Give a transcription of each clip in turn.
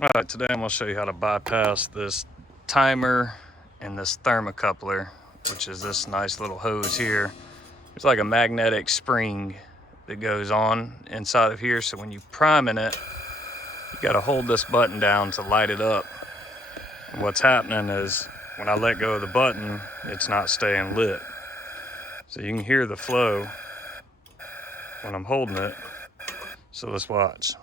All right, today I'm going to show you how to bypass this timer and this thermocoupler, which is this nice little hose here. It's like a magnetic spring that goes on inside of here, so when you priming it, you got to hold this button down to light it up. And what's happening is when I let go of the button, it's not staying lit. So you can hear the flow when I'm holding it. So let's watch.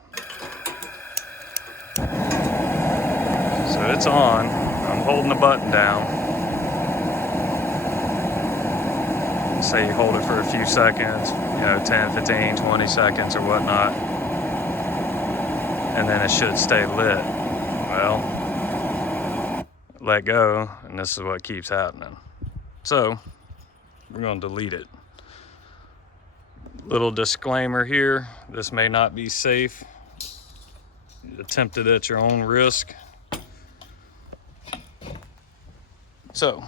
So it's on. I'm holding the button down. Say you hold it for a few seconds, 10, 15, 20 seconds or whatnot. And then it should stay lit. Well, let go, and this is what keeps happening. So we're going to delete it. Little disclaimer here, this may not be safe. Attempt it at your own risk. So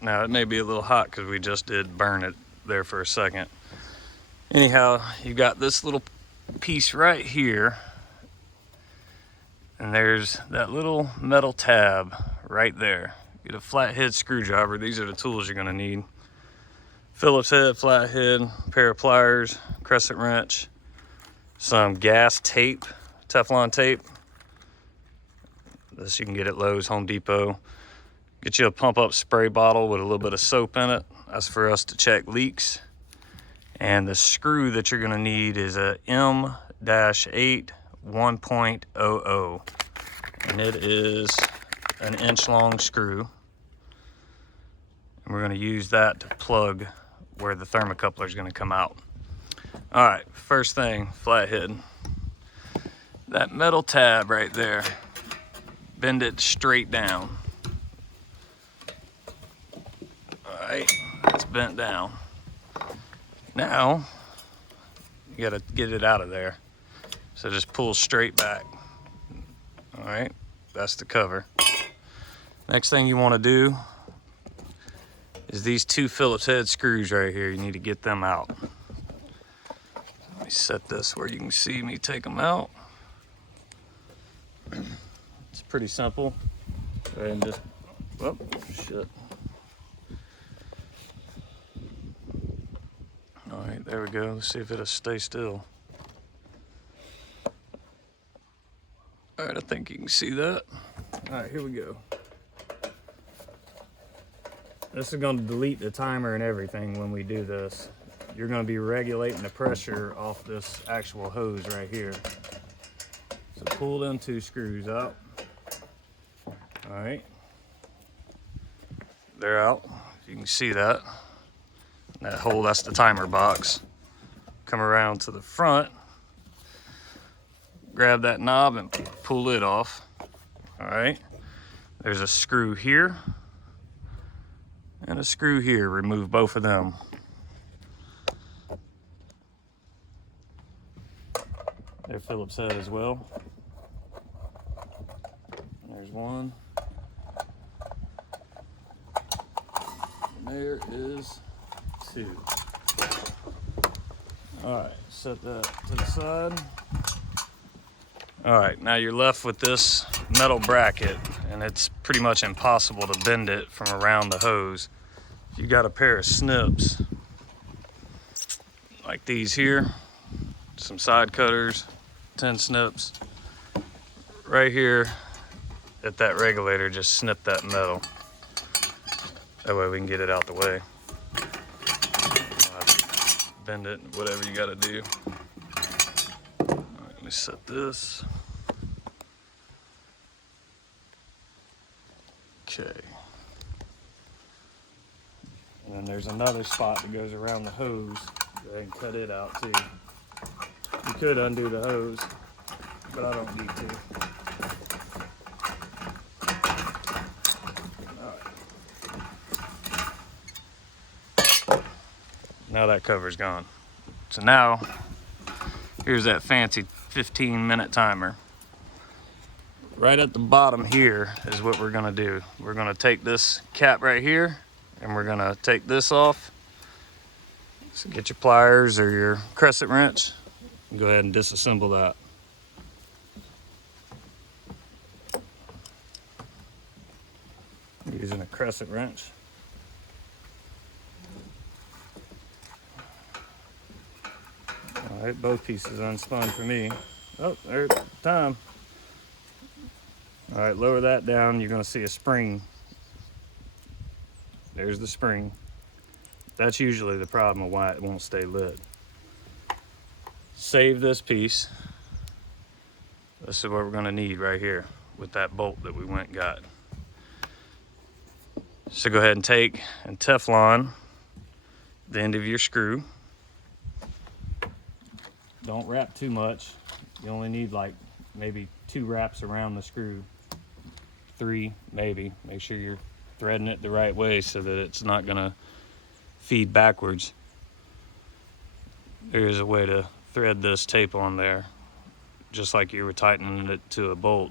now it may be a little hot because we just did burn it there for a second. Anyhow, you got this little piece right here, and there's that little metal tab right there. Get a flathead screwdriver. These are the tools you're gonna need. Phillips head, flathead, pair of pliers, crescent wrench, some gas tape, Teflon tape. This you can get at Lowe's, Home Depot. Get you a pump up spray bottle with a little bit of soap in it. That's for us to check leaks. And the screw that you're gonna need is a M-8 1.00. And it is an inch long screw. And we're gonna use that to plug where the thermocoupler is gonna come out. All right, first thing, flathead. That metal tab right there, bend it straight down. All right, it's bent down. Now, you gotta get it out of there. So just pull straight back. All right, that's the cover. Next thing you wanna do is these two Phillips head screws right here. You need to get them out. Let me set this where you can see me take them out. It's pretty simple. Go ahead and just, oh, shit. All right, there we go. Let's see if it'll stay still. All right, I think you can see that. All right, here we go. This is going to delete the timer and everything when we do this. You're going to be regulating the pressure off this actual hose right here. So pull them two screws out. All right. They're out. You can see that. That hole, that's the timer box. Come around to the front. Grab that knob and pull it off. All right. There's a screw here and a screw here. Remove both of them. They're Phillips head as well. There's one. And there is two. All right, set that to the side. All right, now you're left with this metal bracket, and it's pretty much impossible to bend it from around the hose. If you got a pair of snips, like these here, some side cutters, 10 snips, right here at that regulator, just snip that metal. That way we can get it out the way. Bend it, whatever you gotta do. All right, let me set this. Okay. And then there's another spot that goes around the hose. Go ahead and cut it out too. You could undo the hose, but I don't need to. All right. Now that cover's gone. So now, here's that fancy 15-minute timer. Right at the bottom here is what we're gonna do. We're gonna take this cap right here and we're gonna take this off. So get your pliers or your crescent wrench and go ahead and disassemble that. using a crescent wrench. All right, both pieces unspun for me. Oh, there's time. All right, lower that down. You're gonna see a spring. There's the spring. That's usually the problem of why it won't stay lit. Save this piece. This is what we're gonna need right here with that bolt that we went and got. So go ahead and take and Teflon the end of your screw. Don't wrap too much. You only need like maybe 2 wraps around the screw. 3 maybe. Make sure you're threading it the right way so that it's not gonna feed backwards. There's a way to thread this tape on there, just like you were tightening it to a bolt.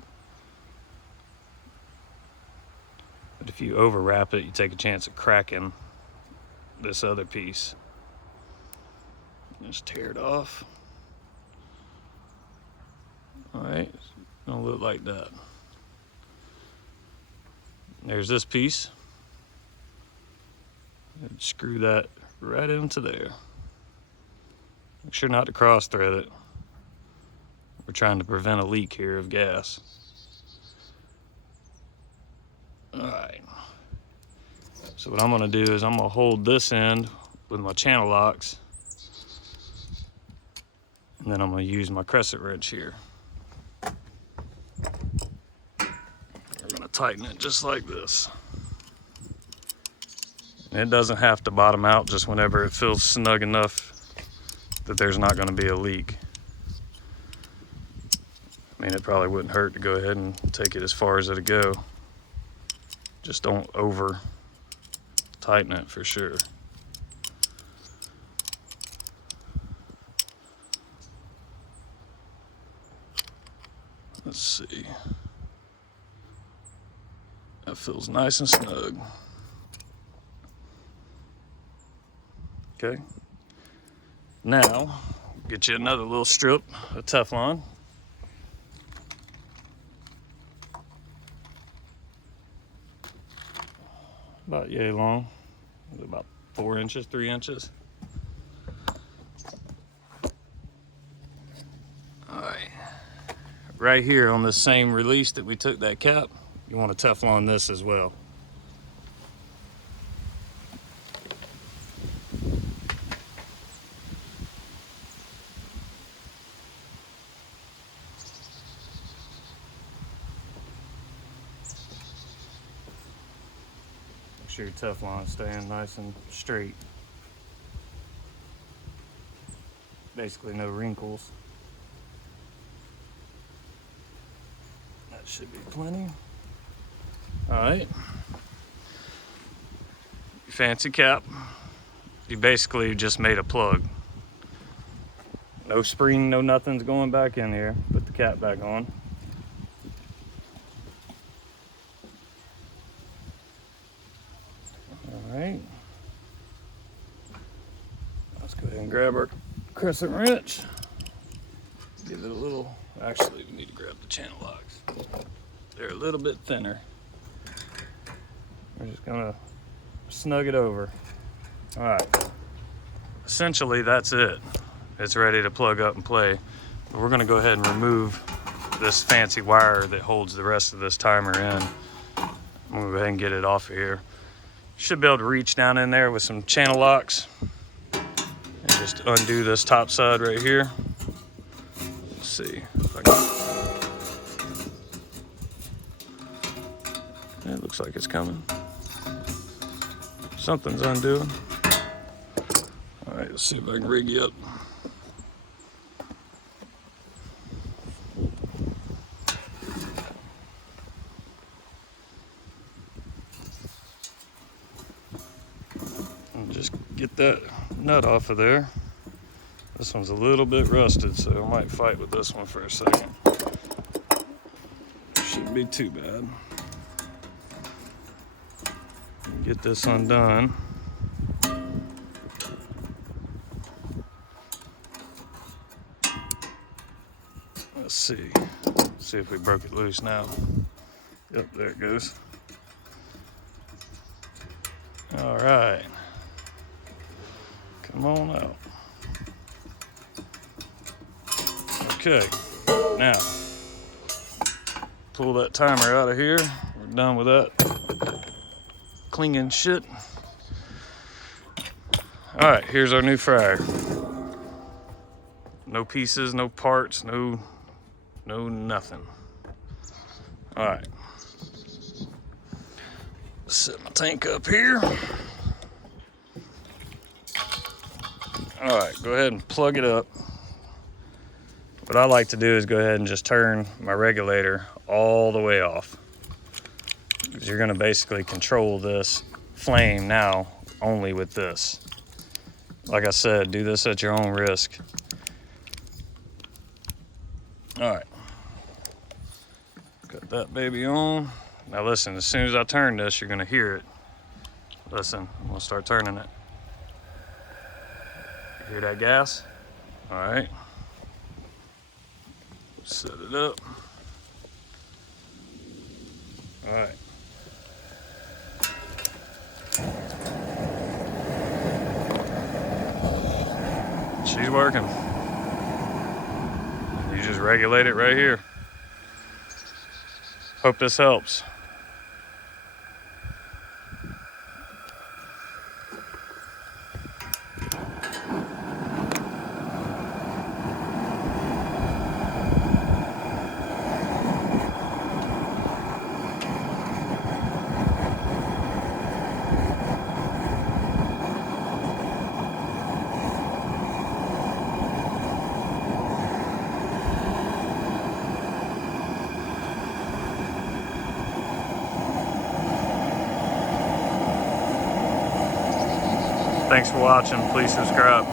But if you over wrap it, you take a chance of cracking this other piece. Just tear it off. All right, it's gonna look like that. There's this piece. And screw that right into there. Make sure not to cross thread it. We're trying to prevent a leak here of gas. All right. So what I'm gonna do is I'm gonna hold this end with my channel locks, and then I'm gonna use my crescent wrench here. We're gonna tighten it just like this. And it doesn't have to bottom out, just whenever it feels snug enough that there's not gonna be a leak. I mean, it probably wouldn't hurt to go ahead and take it as far as it'll go. Just don't over tighten it for sure. Let's see. That feels nice and snug. Okay. Now, get you another little strip of Teflon. About yay long, about 4 inches, 3 inches. All right, right here on this same release that we took that cap, you want to Teflon this as well. Make sure your Teflon is staying nice and straight. Basically no wrinkles. That should be plenty. All right. Your fancy cap. You basically just made a plug. No spring, no nothing's going back in here. Put the cap back on. All right. Let's go ahead and grab our crescent wrench. Give it a little, actually we need to grab the channel locks. They're a little bit thinner. We're just gonna snug it over. All right. Essentially that's it. It's ready to plug up and play. But we're gonna go ahead and remove this fancy wire that holds the rest of this timer in. I'm gonna go ahead and get it off of here. Should be able to reach down in there with some channel locks and just undo this top side right here. Let's see if I can. It looks like it's coming. Something's undoing. All right, let's see if I can rig you up. And just get that nut off of there. This one's a little bit rusted, so I might fight with this one for a second. Shouldn't be too bad. Get this undone. Let's see. See if we broke it loose now. Yep, there it goes. All right. Come on out. Okay, now pull that timer out of here. We're done with that clinging shit. All right, here's our new fryer. No pieces, no parts, no nothing. All right. Set my tank up here. All right, go ahead and plug it up. What I like to do is go ahead and just turn my regulator all the way off, because you're gonna basically control this flame now only with this. Like I said, do this at your own risk. All right, got that baby on. Now listen, as soon as I turn this, you're gonna hear it. Listen, I'm gonna start turning it. You hear that gas? All right. Set it up. All right. She's working. You just regulate it right here. Hope this helps. Thanks for watching. Please subscribe.